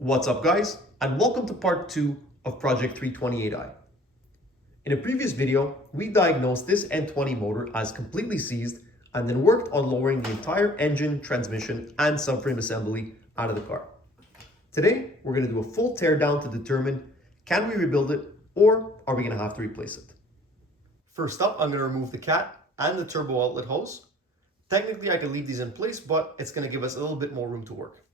What's up, guys, and welcome to part 2 of Project 328i. In a previous video, we diagnosed this N20 motor as completely seized and then worked on lowering the entire engine, transmission, and subframe assembly out of the car. Today, we're going to do a full teardown to determine, can we rebuild it or are we going to have to replace it? First up, I'm going to remove the cat and the turbo outlet hose. Technically, I could leave these in place, but it's going to give us a little bit more room to work.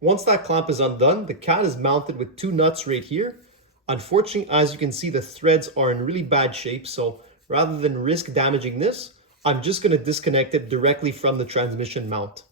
Once that clamp is undone, the cat is mounted with two nuts right here. Unfortunately, as you can see, the threads are in really bad shape. So rather than risk damaging this, I'm just going to disconnect it directly from the transmission mount.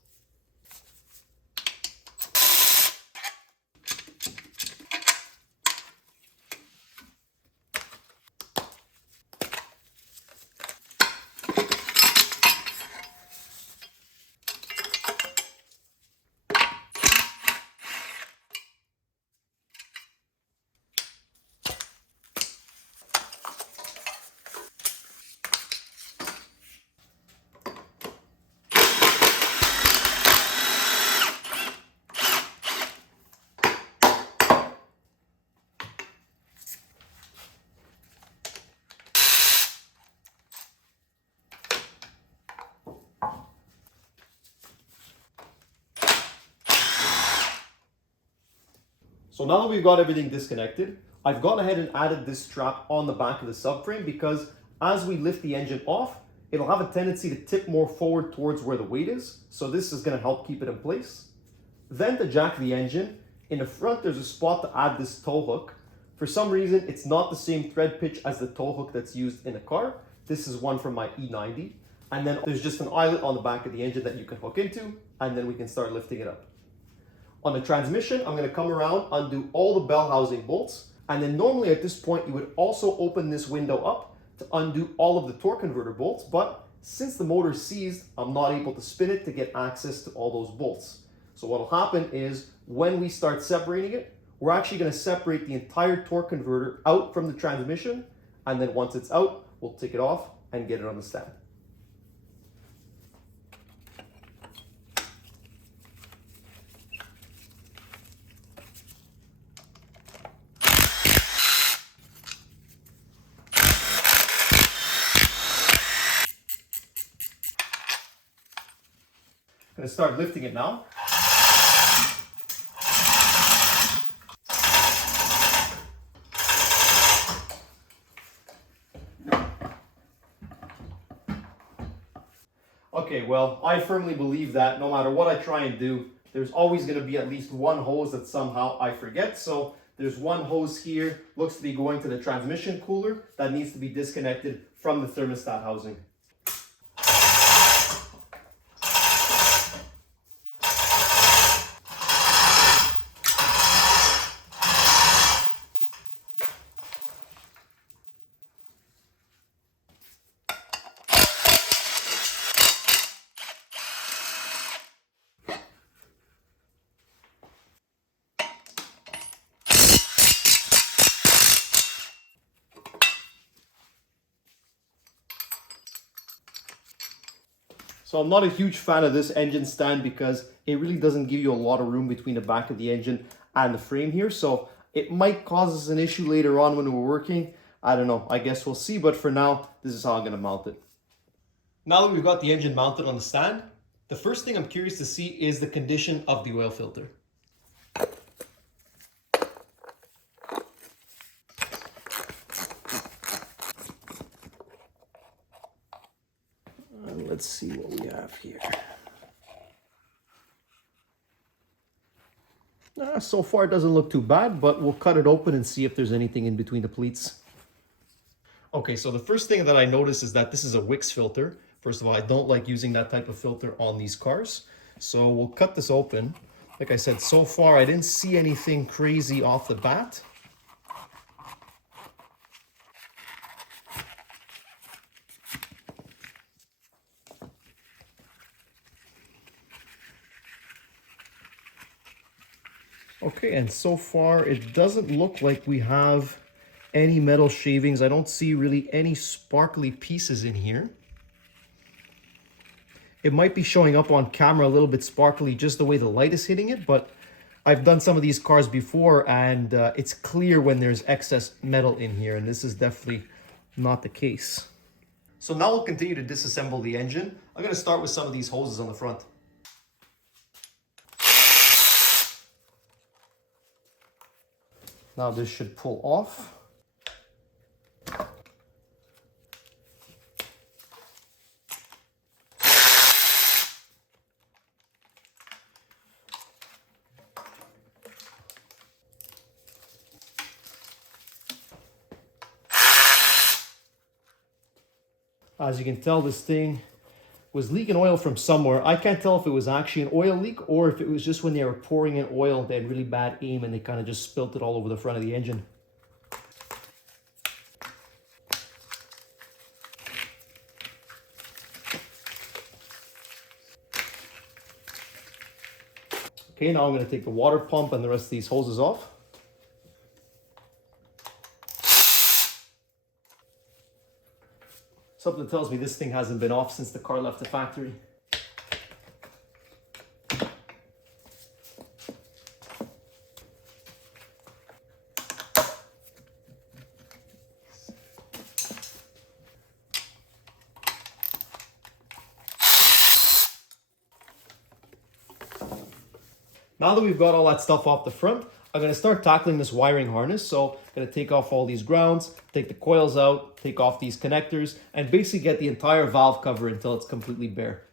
So now that we've got everything disconnected, I've gone ahead and added this strap on the back of the subframe because as we lift the engine off, it'll have a tendency to tip more forward towards where the weight is. So this is going to help keep it in place. Then to jack the engine, in the front there's a spot to add this tow hook. For some reason, it's not the same thread pitch as the tow hook that's used in a car. This is one from my E90. And then there's just an eyelet on the back of the engine that you can hook into, and then we can start lifting it up. On the transmission, I'm going to come around, undo all the bell housing bolts, and then normally at this point you would also open this window up to undo all of the torque converter bolts, but since the motor is seized, I'm not able to spin it to get access to all those bolts. So what will happen is when we start separating it, we're actually going to separate the entire torque converter out from the transmission, and then once it's out, we'll take it off and get it on the stand. I'm going to start lifting it now. Okay, well, I firmly believe that no matter what I try and do, there's always going to be at least one hose that somehow I forget. So there's one hose here, looks to be going to the transmission cooler that needs to be disconnected from the thermostat housing. So I'm not a huge fan of this engine stand because it really doesn't give you a lot of room between the back of the engine and the frame here. So it might cause us an issue later on when we're working. I don't know, I guess we'll see. But for now, this is how I'm gonna mount it. Now that we've got the engine mounted on the stand, the first thing I'm curious to see is the condition of the oil filter. Let's see what we have here. So far it doesn't look too bad, but we'll cut it open and see if there's anything in between the pleats. Okay, so the first thing that I notice is that this is a Wix filter. First of all, I don't like using that type of filter on these cars. So we'll cut this open. Like I said, so far I didn't see anything crazy off the bat. Okay, and so far it doesn't look like we have any metal shavings. I don't see really any sparkly pieces in here. It might be showing up on camera a little bit sparkly just the way the light is hitting it, but I've done some of these cars before, and it's clear when there's excess metal in here, and this is definitely not the case. So now we'll continue to disassemble the engine. I'm going to start with some of these hoses on the front. Now this should pull off. As you can tell, this thing was leaking oil from somewhere. I can't tell if it was actually an oil leak or if it was just when they were pouring in oil, they had really bad aim and they kind of just spilt it all over the front of the engine. Okay, now I'm going to take the water pump and the rest of these hoses off. Something tells me this thing hasn't been off since the car left the factory. Now that we've got all that stuff off the front, I'm going to start tackling this wiring harness. So I'm going to take off all these grounds, take the coils out, take off these connectors, and basically get the entire valve cover until it's completely bare.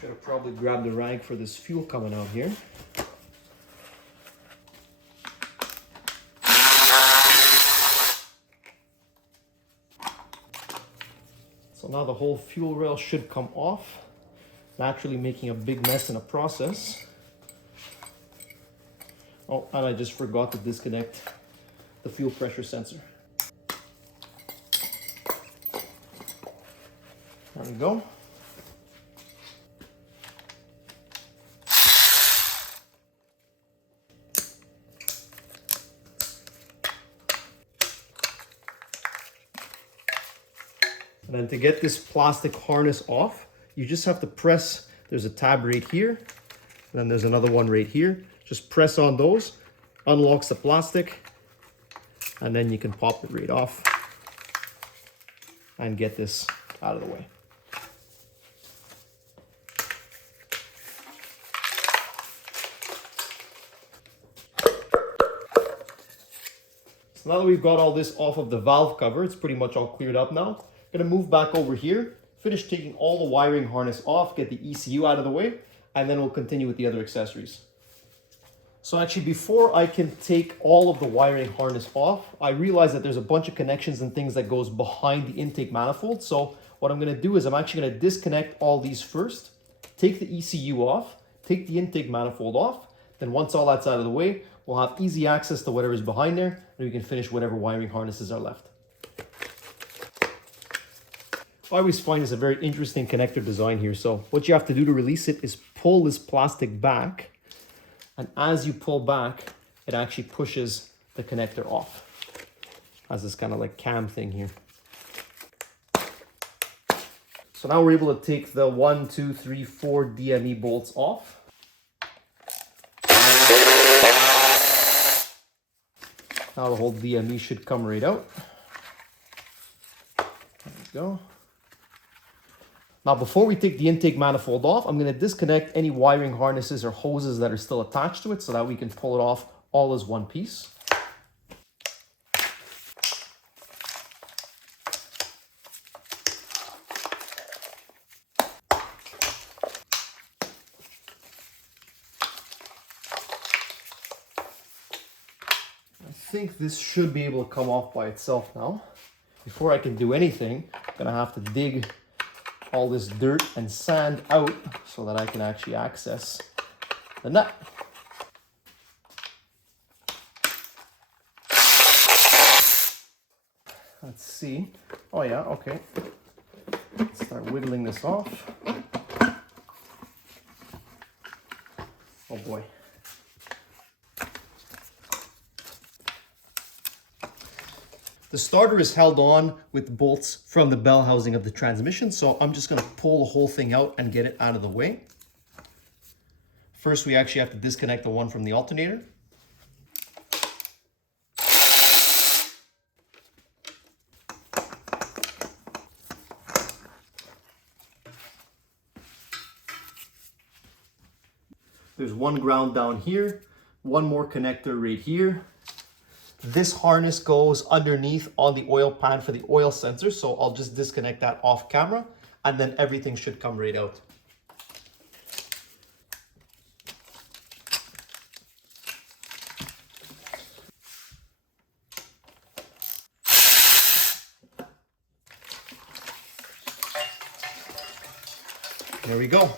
Should have probably grabbed the rag for this fuel coming out here. So now the whole fuel rail should come off, naturally making a big mess in the process. Oh, and I just forgot to disconnect the fuel pressure sensor. There we go. And then to get this plastic harness off, you just have to press, there's a tab right here, and then there's another one right here. Just press on those, unlocks the plastic, and then you can pop it right off and get this out of the way. So now that we've got all this off of the valve cover, it's pretty much all cleared up now. I'm gonna move back over here, finish taking all the wiring harness off, get the ECU out of the way, and then we'll continue with the other accessories. So actually, before I can take all of the wiring harness off, I realize that there's a bunch of connections and things that goes behind the intake manifold. So what I'm gonna do is I'm actually gonna disconnect all these first, take the ECU off, take the intake manifold off. Then once all that's out of the way, we'll have easy access to whatever's behind there, and we can finish whatever wiring harnesses are left. I always find it's a very interesting connector design here. So what you have to do to release it is pull this plastic back. And as you pull back, it actually pushes the connector off. Has this kind of like cam thing here. So now we're able to take the 1, 2, 3, 4 DME bolts off. Now the whole DME should come right out. There we go. Now, before we take the intake manifold off, I'm going to disconnect any wiring harnesses or hoses that are still attached to it so that we can pull it off all as one piece. think this should be able to come off by itself now. Before I can do anything, I'm gonna have to dig all this dirt and sand out so that I can actually access the nut. Let's see. Oh yeah, okay. Let's start wiggling this off. Oh boy. The starter is held on with bolts from the bell housing of the transmission, so I'm just going to pull the whole thing out and get it out of the way. First, we actually have to disconnect the one from the alternator. There's one ground down here, one more connector right here. This harness goes underneath on the oil pan for the oil sensor, so I'll just disconnect that off camera and then everything should come right out. There we go.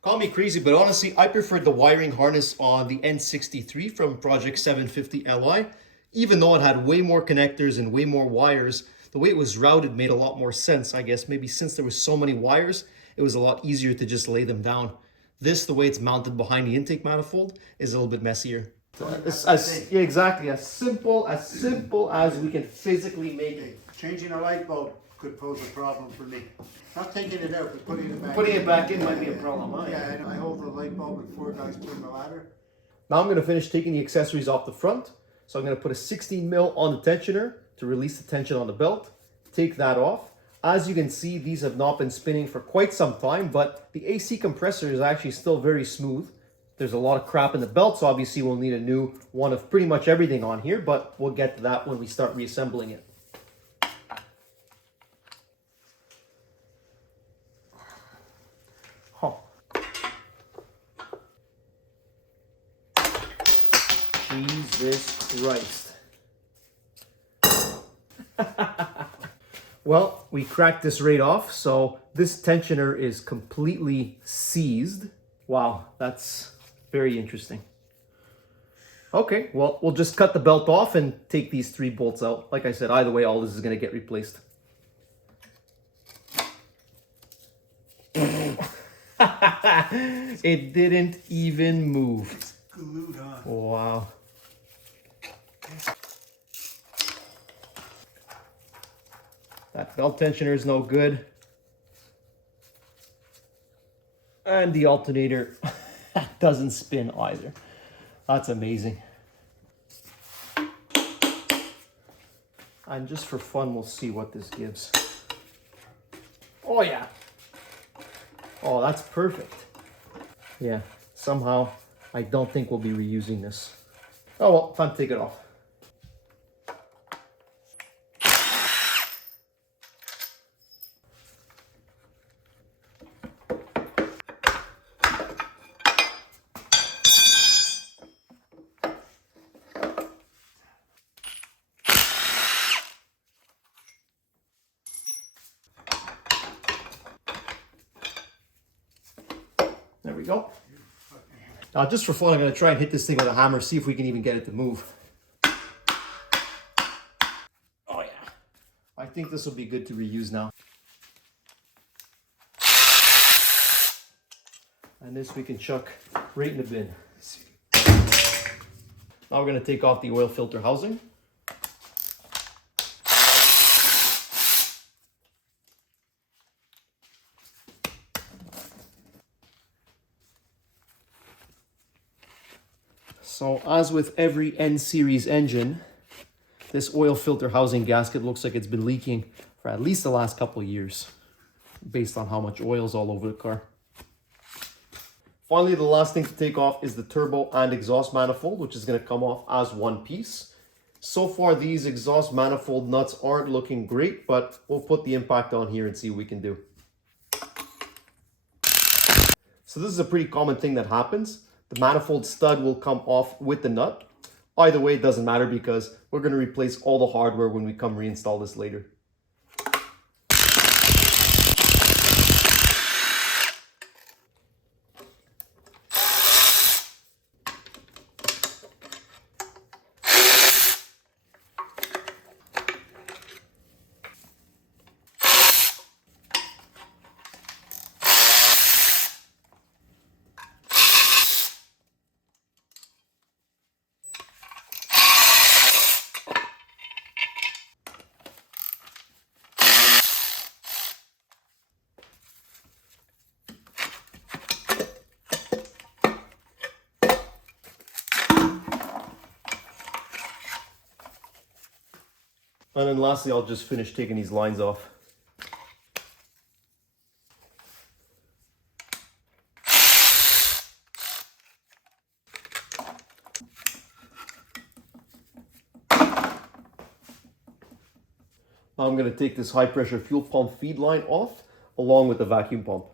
Call me crazy, but honestly, I preferred the wiring harness on the N63 from Project 750 Li. Even though it had way more connectors and way more wires, the way it was routed made a lot more sense, I guess. Maybe since there was so many wires, it was a lot easier to just lay them down. This, the way it's mounted behind the intake manifold, is a little bit messier. Yeah, exactly. As simple as we can physically make it. Changing a light bulb could pose a problem for me. Not taking it out, but putting it back in. Putting it back in might be a problem, huh? Yeah, I hold the light bulb and 4 guys pulling the ladder. Now I'm going to finish taking the accessories off the front. So I'm going to put a 16 mil on the tensioner to release the tension on the belt. Take that off. As you can see, these have not been spinning for quite some time, but the AC compressor is actually still very smooth. There's a lot of crap in the belt, so obviously we'll need a new one of pretty much everything on here, but we'll get to that when we start reassembling it. Huh. Jesus Christ. Well, we cracked this right off, so this tensioner is completely seized. Wow, that's very interesting. Okay, well, we'll just cut the belt off and take these 3 bolts out. Like I said, either way, all this is going to get replaced. It didn't even move. It's glued on. Wow. That belt tensioner is no good. And the alternator doesn't spin either. That's amazing. And just for fun, we'll see what this gives. Oh yeah. Oh, that's perfect. Yeah, somehow I don't think we'll be reusing this. Oh well, time to take it off. There we go. Now, just for fun, I'm going to try and hit this thing with a hammer, see if we can even get it to move. Oh yeah. I think this will be good to reuse now. And this we can chuck right in the bin. Now we're going to take off the oil filter housing. So as with every N-series engine, this oil filter housing gasket looks like it's been leaking for at least the last couple of years, based on how much oil is all over the car. Finally, the last thing to take off is the turbo and exhaust manifold, which is going to come off as one piece. So far, these exhaust manifold nuts aren't looking great, but we'll put the impact on here and see what we can do. So this is a pretty common thing that happens. The manifold stud will come off with the nut. Either way, it doesn't matter because we're going to replace all the hardware when we come reinstall this later. And then lastly, I'll just finish taking these lines off. Now I'm going to take this high pressure fuel pump feed line off along with the vacuum pump.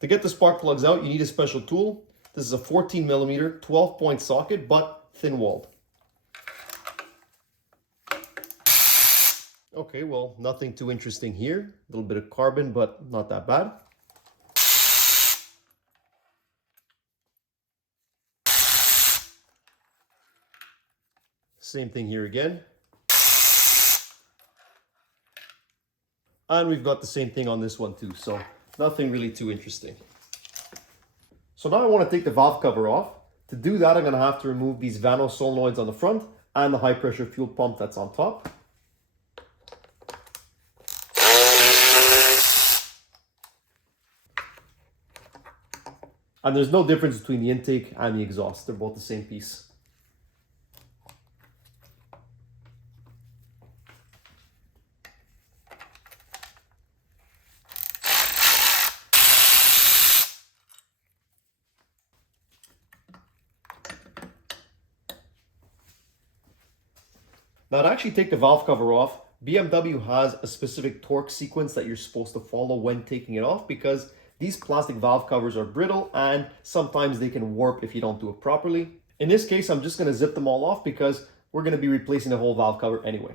To get the spark plugs out, you need a special tool. This is a 14mm 12-point socket, but thin-walled. Okay, well, nothing too interesting here. A little bit of carbon, but not that bad. Same thing here again. And we've got the same thing on this one too, so nothing really too interesting. So now I want to take the valve cover off. To do that, I'm going to have to remove these Vano solenoids on the front and the high pressure fuel pump that's on top. And there's no difference between the intake and the exhaust. They're both the same piece. Now to actually take the valve cover off, BMW has a specific torque sequence that you're supposed to follow when taking it off because these plastic valve covers are brittle and sometimes they can warp if you don't do it properly. In this case, I'm just going to zip them all off because we're going to be replacing the whole valve cover anyway.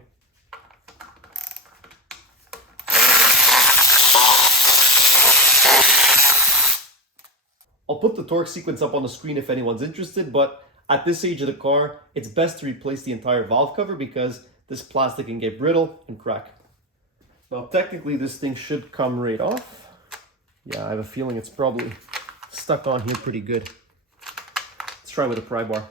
I'll put the torque sequence up on the screen if anyone's interested, but at this stage of the car, it's best to replace the entire valve cover because this plastic can get brittle and crack. Now, technically, this thing should come right off. Yeah, I have a feeling it's probably stuck on here pretty good. Let's try with a pry bar.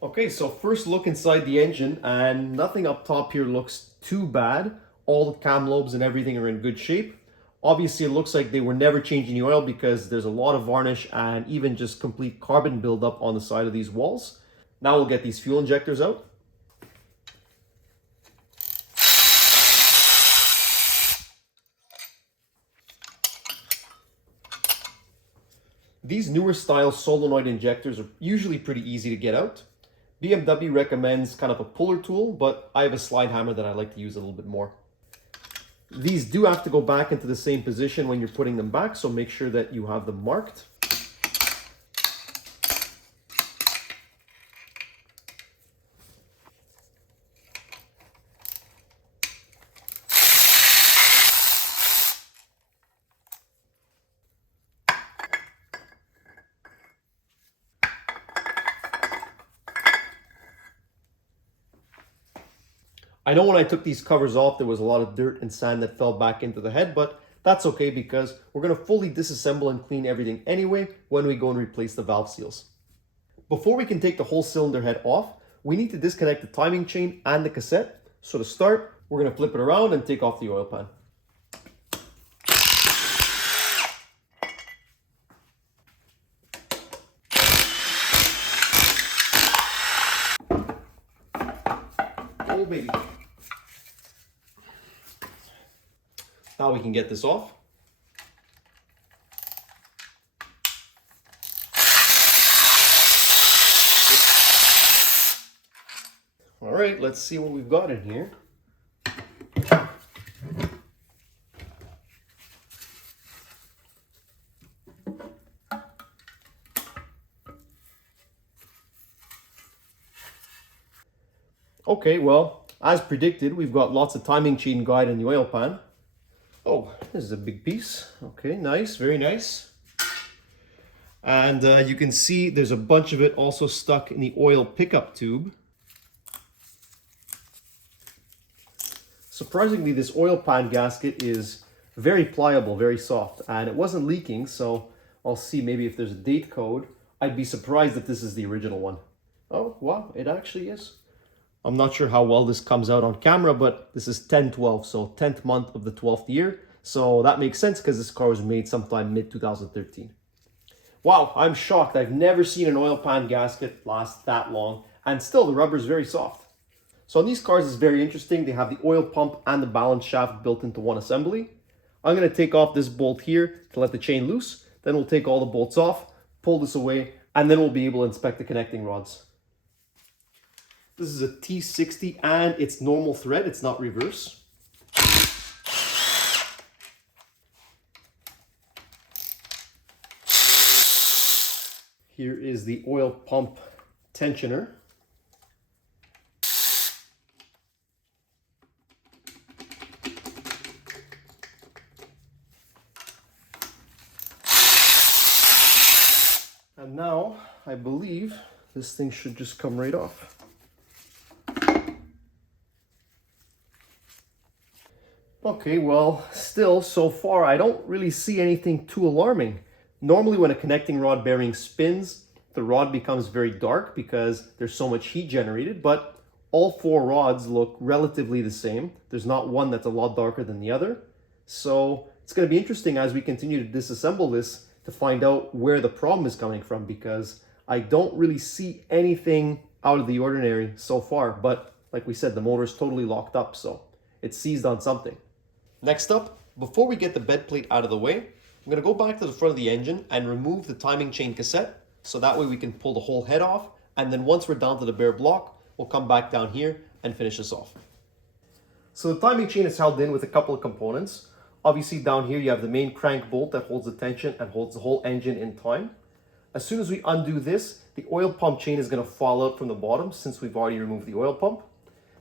Okay, so first look inside the engine, and nothing up top here looks too bad. All the cam lobes and everything are in good shape. Obviously, it looks like they were never changing the oil because there's a lot of varnish and even just complete carbon buildup on the side of these walls. Now we'll get these fuel injectors out. These newer style solenoid injectors are usually pretty easy to get out. BMW recommends kind of a puller tool, but I have a slide hammer that I like to use a little bit more. These do have to go back into the same position when you're putting them back, so make sure that you have them marked. I know when I took these covers off, there was a lot of dirt and sand that fell back into the head, but that's okay because we're going to fully disassemble and clean everything anyway when we go and replace the valve seals. Before we can take the whole cylinder head off, we need to disconnect the timing chain and the cassette. So to start, we're going to flip it around and take off the oil pan. go, baby. Now we can get this off. All right, let's see what we've got in here. Okay, well, as predicted, we've got lots of timing chain guide in the oil pan. Oh, this is a big piece. Okay, nice, very nice. And you can see there's a bunch of it also stuck in the oil pickup tube. Surprisingly, this oil pan gasket is very pliable, very soft, and it wasn't leaking, so I'll see maybe if there's a date code. I'd be surprised if this is the original one. Oh, wow, it actually is. I'm not sure how well this comes out on camera, but this is 10/12, so 10th month of the 12th year. So that makes sense because this car was made sometime mid-2013. Wow, I'm shocked. I've never seen an oil pan gasket last that long, and still the rubber is very soft. So on these cars, it's very interesting. They have the oil pump and the balance shaft built into one assembly. I'm going to take off this bolt here to let the chain loose. Then we'll take all the bolts off, pull this away, and then we'll be able to inspect the connecting rods. This is a T60 and it's normal thread, it's not reverse. Here is the oil pump tensioner. And now, I believe this thing should just come right off. Okay, well, still, so far, I don't really see anything too alarming. Normally, when a connecting rod bearing spins, the rod becomes very dark because there's so much heat generated, but all four rods look relatively the same. There's not one that's a lot darker than the other. So it's going to be interesting as we continue to disassemble this to find out where the problem is coming from, because I don't really see anything out of the ordinary so far. But like we said, the motor is totally locked up, so it's seized on something. Next up, before we get the bed plate out of the way, I'm going to go back to the front of the engine and remove the timing chain cassette, so that way we can pull the whole head off, and then once we're down to the bare block, we'll come back down here and finish this off. So the timing chain is held in with a couple of components. Obviously down here you have the main crank bolt that holds the tension and holds the whole engine in time. As soon as we undo this, the oil pump chain is going to fall out from the bottom since we've already removed the oil pump.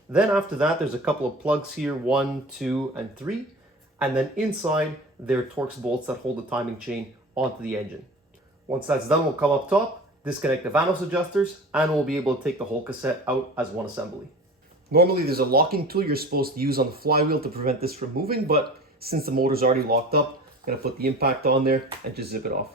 Then after that, there's a couple of plugs here, 1, 2, and 3. And then inside, there are Torx bolts that hold the timing chain onto the engine. Once that's done, we'll come up top, disconnect the Vanos adjusters, and we'll be able to take the whole cassette out as one assembly. Normally, there's a locking tool you're supposed to use on the flywheel to prevent this from moving, but since the motor's already locked up, I'm going to put the impact on there and just zip it off.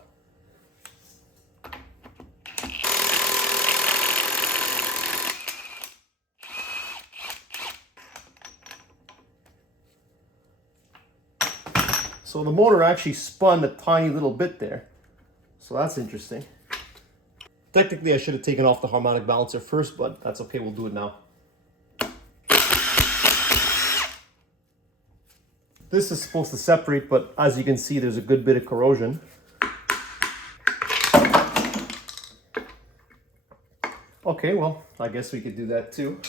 So the motor actually spun a tiny little bit there. So that's interesting. Technically, I should have taken off the harmonic balancer first, but that's okay, we'll do it now. This is supposed to separate, but as you can see, there's a good bit of corrosion. Okay, well, I guess we could do that too.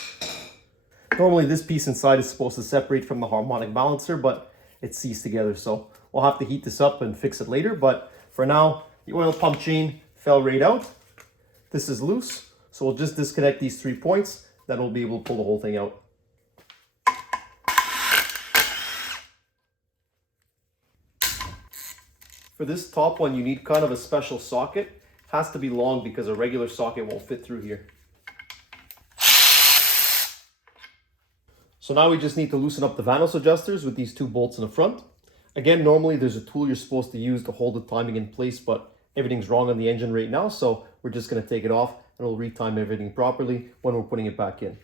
Normally this piece inside is supposed to separate from the harmonic balancer, but it's seized together, so we'll have to heat this up and fix it later. But for now, the oil pump chain fell right out. This is loose, so we'll just disconnect these 3 points, then we'll be able to pull the whole thing out. For this top one, you need kind of a special socket. It has to be long because a regular socket won't fit through here. So now we just need to loosen up the Vanos adjusters with these 2 bolts in the front. Again, normally there's a tool you're supposed to use to hold the timing in place, but everything's wrong on the engine right now, so we're just going to take it off and we'll retime everything properly when we're putting it back in.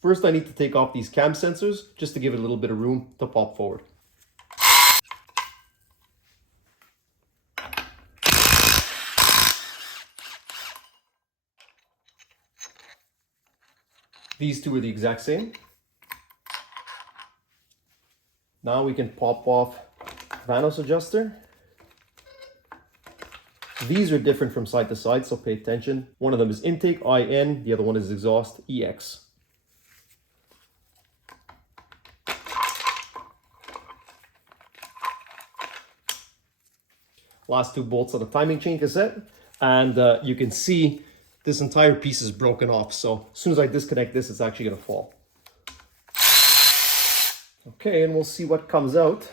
First, I need to take off these cam sensors just to give it a little bit of room to pop forward. These two are the exact same. Now we can pop off Vanos adjuster. These are different from side to side, so pay attention. One of them is intake, IN, the other one is exhaust, EX. Last two bolts on the timing chain cassette, and you can see this entire piece is broken off, so as soon as I disconnect this, it's actually going to fall. Okay, and we'll see what comes out.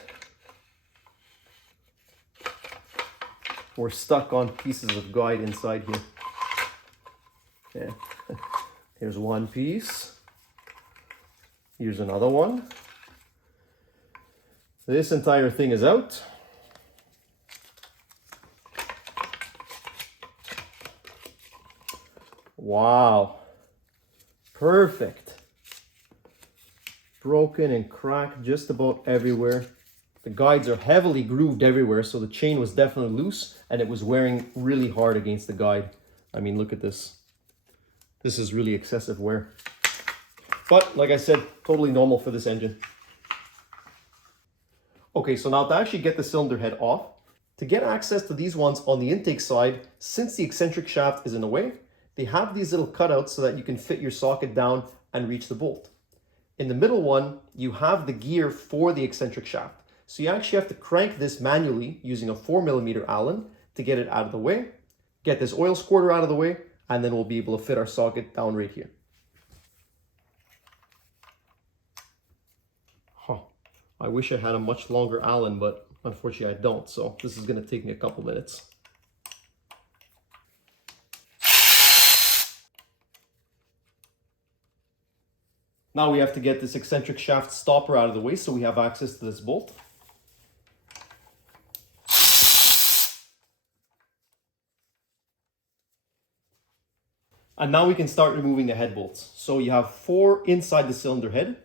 We're stuck on pieces of guide inside here. Yeah. Here's one piece. Here's another one. This entire thing is out. Wow. Perfect. Broken and cracked just about everywhere. The guides are heavily grooved everywhere, so the chain was definitely loose and it was wearing really hard against the guide. I mean, look at this. This is really excessive wear. But like I said, totally normal for this engine. Okay, so now to actually get the cylinder head off, to get access to these ones on the intake side, since the eccentric shaft is in the way, they have these little cutouts so that you can fit your socket down and reach the bolt. In the middle one, you have the gear for the eccentric shaft. So you actually have to crank this manually using a 4mm Allen to get it out of the way, get this oil squirter out of the way, and then we'll be able to fit our socket down right here. Huh. I wish I had a much longer Allen, but unfortunately I don't, so this is going to take me a couple minutes. Now we have to get this eccentric shaft stopper out of the way so we have access to this bolt. And now we can start removing the head bolts. So you have 4 inside the cylinder head.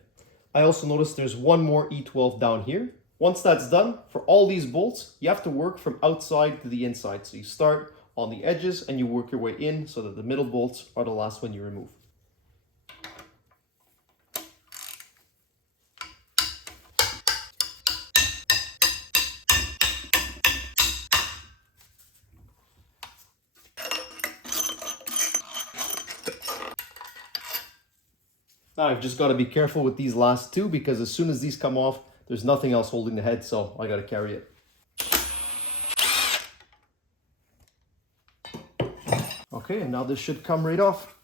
I also noticed there's one more E12 down here. Once that's done, for all these bolts, you have to work from outside to the inside. So you start on the edges and you work your way in so that the middle bolts are the last one you remove. Now I've just got to be careful with these last two because as soon as these come off, there's nothing else holding the head, so I got to carry it. Okay, and now this should come right off.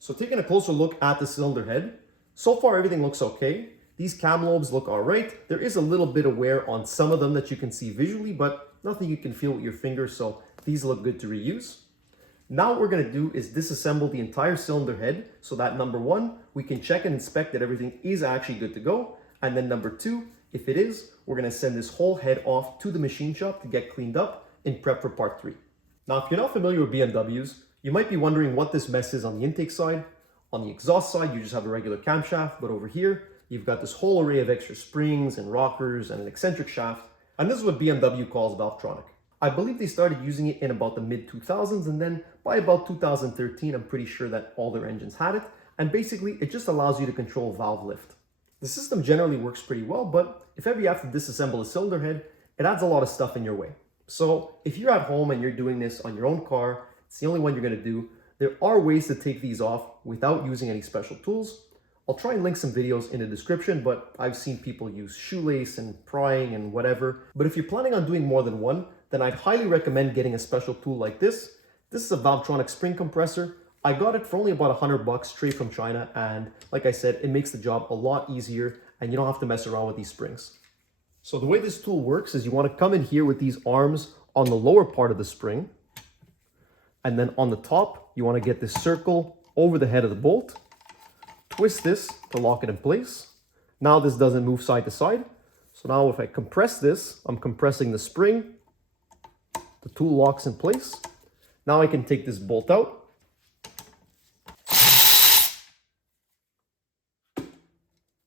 So taking a closer look at the cylinder head, so far everything looks okay. These cam lobes look all right. There is a little bit of wear on some of them that you can see visually, but nothing you can feel with your fingers, so these look good to reuse. Now what we're going to do is disassemble the entire cylinder head so that number 1, we can check and inspect that everything is actually good to go. And then number 2, if it is, we're going to send this whole head off to the machine shop to get cleaned up in prep for part 3. Now, if you're not familiar with BMWs, you might be wondering what this mess is on the intake side. On the exhaust side, you just have a regular camshaft, but over here, you've got this whole array of extra springs and rockers and an eccentric shaft. And this is what BMW calls Valvetronic. I believe they started using it in about the mid-2000s, and then by about 2013, I'm pretty sure that all their engines had it. And basically, it just allows you to control valve lift. The system generally works pretty well, but if ever you have to disassemble a cylinder head, it adds a lot of stuff in your way. So if you're at home and you're doing this on your own car, it's the only one you're going to do, there are ways to take these off without using any special tools. I'll try and link some videos in the description, but I've seen people use shoelace and prying and whatever. But if you're planning on doing more than one, then I'd highly recommend getting a special tool like this. This is a Valvetronic spring compressor. I got it for only about $100 straight from China, and like I said, it makes the job a lot easier and you don't have to mess around with these springs. So the way this tool works is you want to come in here with these arms on the lower part of the spring, and then on the top, you want to get this circle over the head of the bolt, twist this to lock it in place. Now this doesn't move side to side. So now if I compress this, I'm compressing the spring. The tool locks in place. Now I can take this bolt out.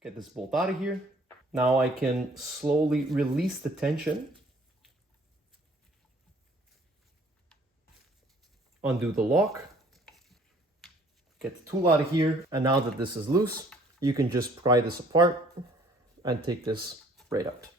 Get this bolt out of here. Now I can slowly release the tension. Undo the lock. Get the tool out of here, and now that this is loose, you can just pry this apart and take this right out.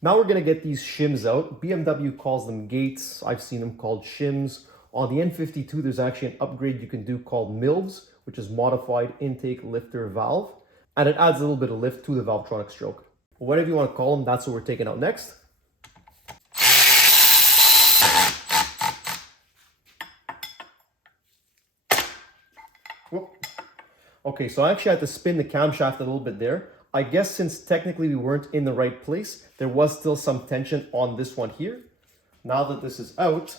Now we're going to get these shims out. BMW calls them gates. I've seen them called shims. On the N52, there's actually an upgrade you can do called MILVs, which is Modified Intake Lifter Valve. And it adds a little bit of lift to the Valvetronic stroke. Whatever you want to call them, that's what we're taking out next. Whoop. Okay, so I actually had to spin the camshaft a little bit there. I guess since technically we weren't in the right place, there was still some tension on this one here. Now that this is out,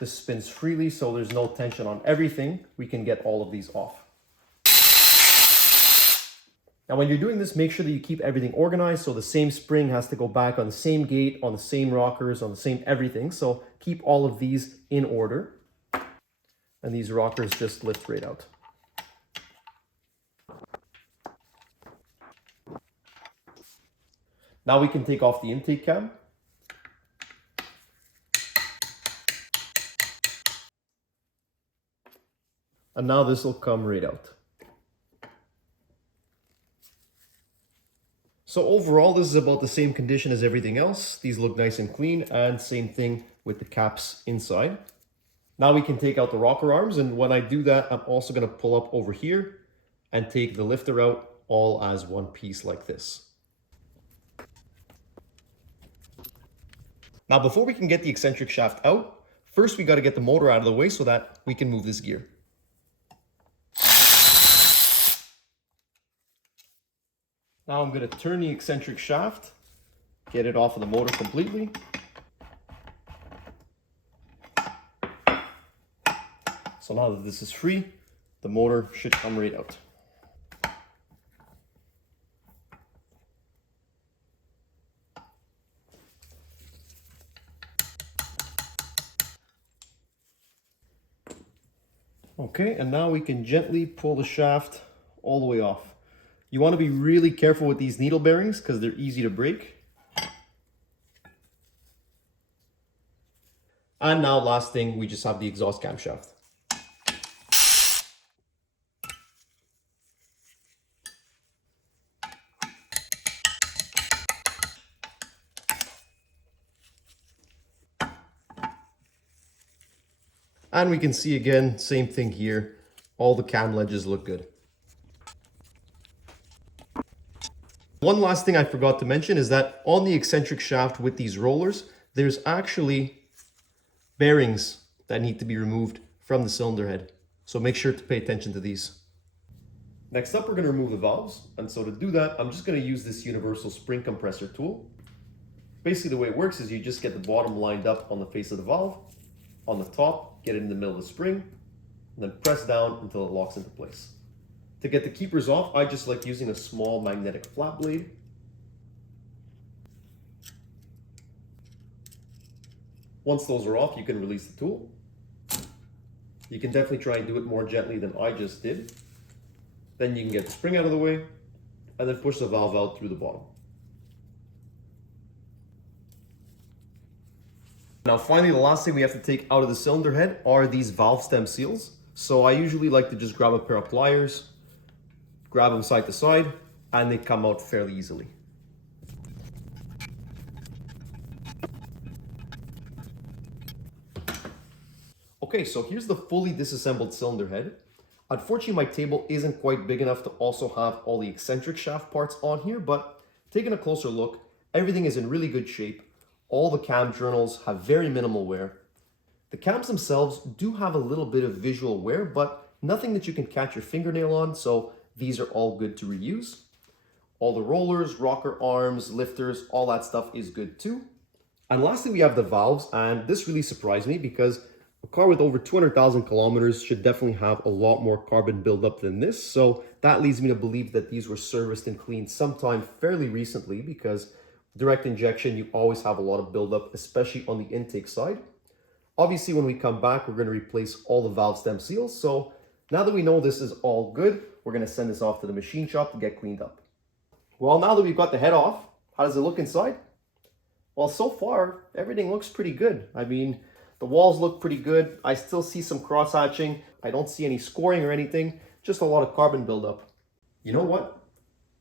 this spins freely, so there's no tension on everything. We can get all of these off. Now when you're doing this, make sure that you keep everything organized. So the same spring has to go back on the same gate, on the same rockers, on the same everything. So keep all of these in order. And these rockers just lift right out. Now we can take off the intake cam. And now this will come right out. So overall, this is about the same condition as everything else. These look nice and clean, and same thing with the caps inside. Now we can take out the rocker arms, and when I do that, I'm also going to pull up over here and take the lifter out all as one piece like this. Now before we can get the eccentric shaft out, first we got to get the motor out of the way so that we can move this gear. Now I'm going to turn the eccentric shaft, get it off of the motor completely. So now that this is free, the motor should come right out. Okay, and now we can gently pull the shaft all the way off. You want to be really careful with these needle bearings because they're easy to break. And now last thing, we just have the exhaust camshaft. And we can see again, same thing here. All the cam ledges look good. One last thing I forgot to mention is that on the eccentric shaft with these rollers, there's actually bearings that need to be removed from the cylinder head. So make sure to pay attention to these. Next up, we're going to remove the valves. And so to do that, I'm just going to use this universal spring compressor tool. Basically, the way it works is you just get the bottom lined up on the face of the valve. On the top, get it in the middle of the spring, and then press down until it locks into place. To get the keepers off, I just like using a small magnetic flat blade. Once those are off, you can release the tool. You can definitely try and do it more gently than I just did. Then you can get the spring out of the way, and then push the valve out through the bottom. Now finally, the last thing we have to take out of the cylinder head are these valve stem seals. So I usually like to just grab a pair of pliers, grab them side to side, and they come out fairly easily. Okay, so here's the fully disassembled cylinder head. Unfortunately, my table isn't quite big enough to also have all the eccentric shaft parts on here, but taking a closer look, everything is in really good shape. All the cam journals have very minimal wear. The cams themselves do have a little bit of visual wear, but nothing that you can catch your fingernail on, so these are all good to reuse. All the rollers, rocker arms, lifters, all that stuff is good too. And lastly, we have the valves, and this really surprised me because a car with over 200,000 kilometers should definitely have a lot more carbon buildup than this. So that leads me to believe that these were serviced and cleaned sometime fairly recently, because direct injection, you always have a lot of buildup, especially on the intake side. Obviously, when we come back, we're going to replace all the valve stem seals. So now that we know this is all good, we're going to send this off to the machine shop to get cleaned up. Well, now that we've got the head off, how does it look inside? Well, so far, everything looks pretty good. I mean, the walls look pretty good. I still see some cross-hatching. I don't see any scoring or anything, just a lot of carbon buildup. You know what?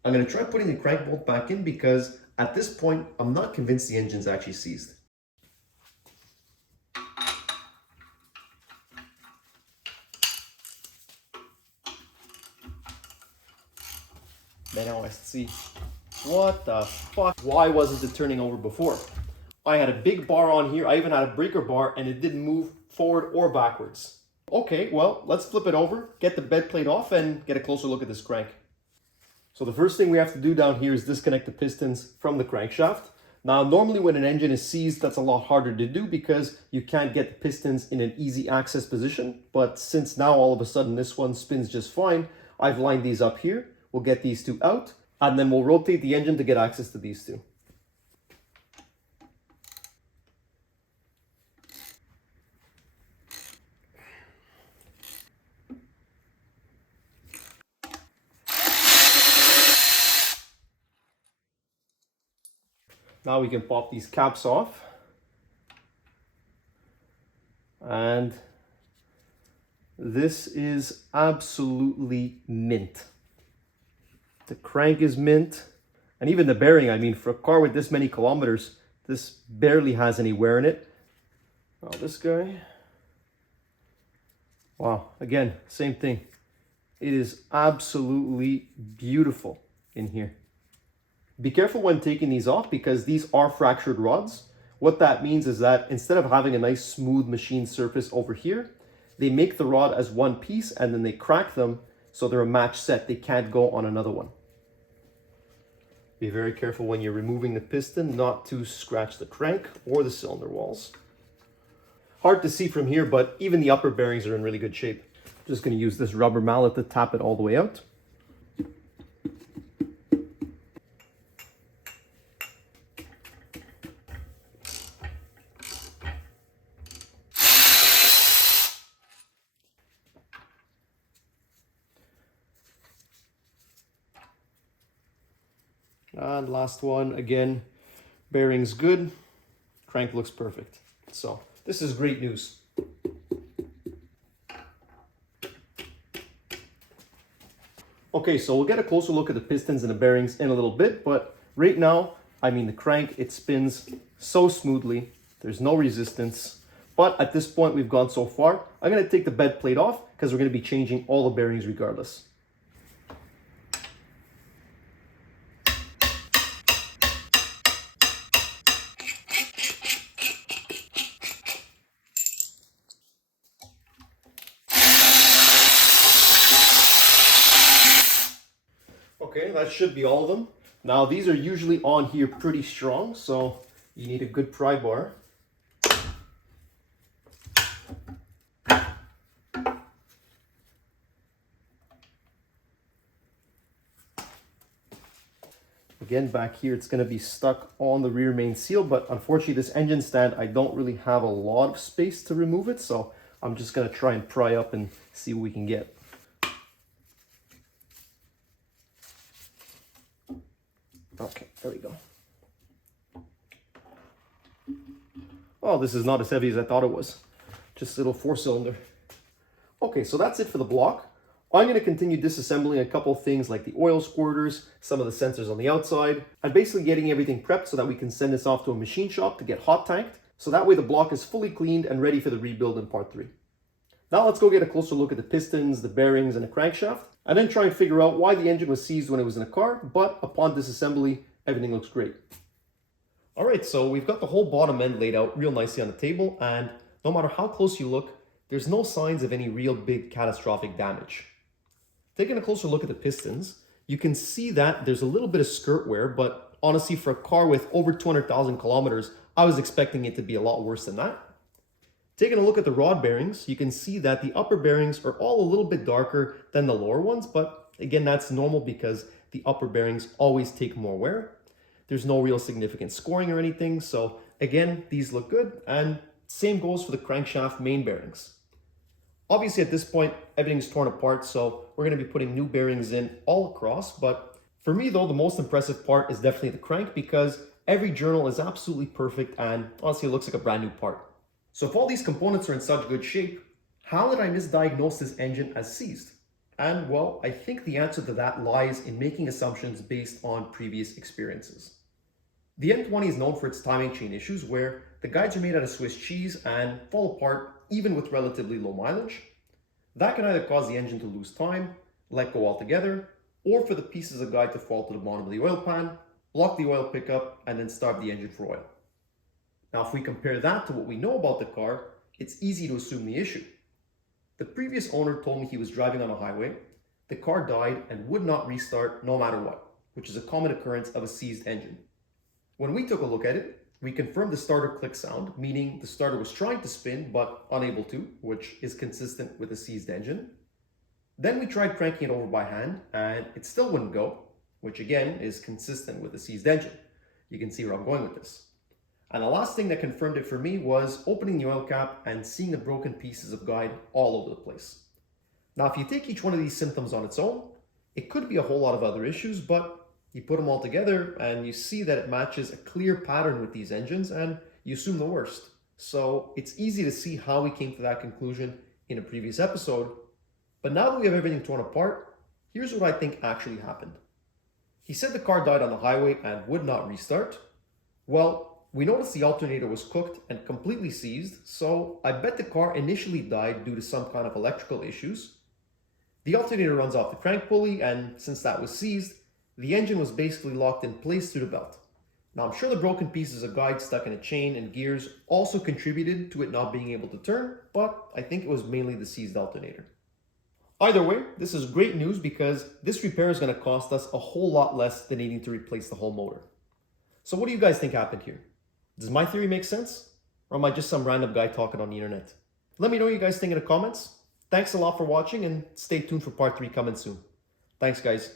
I'm going to try putting the crank bolt back in because at this point, I'm not convinced the engine's actually seized. Now I see. What the fuck? Why wasn't it turning over before? I had a big bar on here. I even had a breaker bar and it didn't move forward or backwards. Okay, well, let's flip it over, get the bed plate off and get a closer look at this crank. So the first thing we have to do down here is disconnect the pistons from the crankshaft. Now, normally when an engine is seized, that's a lot harder to do because you can't get the pistons in an easy access position. But since now all of a sudden this one spins just fine, I've lined these up here. We'll get these two out and then we'll rotate the engine to get access to these two. Now we can pop these caps off. And this is absolutely mint. The crank is mint. And even the bearing, I mean, for a car with this many kilometers, this barely has any wear in it. Now this guy. Wow, again, same thing. It is absolutely beautiful in here. Be careful when taking these off because these are fractured rods. What that means is that instead of having a nice smooth machine surface over here, they make the rod as one piece and then they crack them so they're a match set. They can't go on another one. Be very careful when you're removing the piston not to scratch the crank or the cylinder walls. Hard to see from here, but even the upper bearings are in really good shape. Just going to use this rubber mallet to tap it all the way out. And last one, again, bearings good, crank looks perfect. So this is great news. Okay, so we'll get a closer look at the pistons and the bearings in a little bit, but right now, I mean the crank, it spins so smoothly, there's no resistance. But at this point we've gone so far, I'm gonna take the bed plate off because we're gonna be changing all the bearings regardless. Okay, that should be all of them. Now these are usually on here pretty strong, so you need a good pry bar. Again, back here it's going to be stuck on the rear main seal, but unfortunately this engine stand, I don't really have a lot of space to remove it, so I'm just going to try and pry up and see what we can get. Okay, there we go. Oh, this is not as heavy as I thought it was. Just a little 4-cylinder. Okay, so that's it for the block. I'm going to continue disassembling a couple of things like the oil squirters, some of the sensors on the outside, and basically getting everything prepped so that we can send this off to a machine shop to get hot tanked. So that way the block is fully cleaned and ready for the rebuild in part 3. Now let's go get a closer look at the pistons, the bearings, and the crankshaft, and then try and figure out why the engine was seized when it was in a car, but upon disassembly, everything looks great. All right, so we've got the whole bottom end laid out real nicely on the table, and no matter how close you look, there's no signs of any real big catastrophic damage. Taking a closer look at the pistons, you can see that there's a little bit of skirt wear, but honestly, for a car with over 200,000 kilometers, I was expecting it to be a lot worse than that. Taking a look at the rod bearings, you can see that the upper bearings are all a little bit darker than the lower ones, but again, that's normal because the upper bearings always take more wear. There's no real significant scoring or anything, so again, these look good, and same goes for the crankshaft main bearings. Obviously at this point, everything's torn apart, so we're going to be putting new bearings in all across, but for me though, the most impressive part is definitely the crank because Every journal is absolutely perfect and honestly it looks like a brand new part. So if all these components are in such good shape, how did I misdiagnose this engine as seized? And well, I think the answer to that lies in making assumptions based on previous experiences. The N20 is known for its timing chain issues where the guides are made out of Swiss cheese and fall apart even with relatively low mileage. That can either cause the engine to lose time, let go altogether, or for the pieces of guide to fall to the bottom of the oil pan, block the oil pickup, and then starve the engine for oil. Now if we compare that to what we know about the car, it's easy to assume the issue. The previous owner told me he was driving on a highway, the car died and would not restart no matter what, which is a common occurrence of a seized engine. When we took a look at it, we confirmed the starter click sound, meaning the starter was trying to spin but unable to, which is consistent with a seized engine. Then we tried cranking it over by hand and it still wouldn't go, which again is consistent with a seized engine. You can see where I'm going with this. And the last thing that confirmed it for me was opening the oil cap and seeing the broken pieces of guide all over the place. Now, if you take each one of these symptoms on its own, it could be a whole lot of other issues, but you put them all together and you see that it matches a clear pattern with these engines and you assume the worst. So it's easy to see how we came to that conclusion in a previous episode. But now that we have everything torn apart, here's what I think actually happened. He said the car died on the highway and would not restart. Well, we noticed the alternator was cooked and completely seized, so I bet the car initially died due to some kind of electrical issues. The alternator runs off the crank pulley, and since that was seized, the engine was basically locked in place through the belt. Now I'm sure the broken pieces of guide stuck in a chain and gears also contributed to it not being able to turn, but I think it was mainly the seized alternator. Either way, this is great news because this repair is going to cost us a whole lot less than needing to replace the whole motor. So what do you guys think happened here? Does my theory make sense? Or am I just some random guy talking on the internet? Let me know what you guys think in the comments. Thanks a lot for watching and stay tuned for part 3 coming soon. Thanks guys.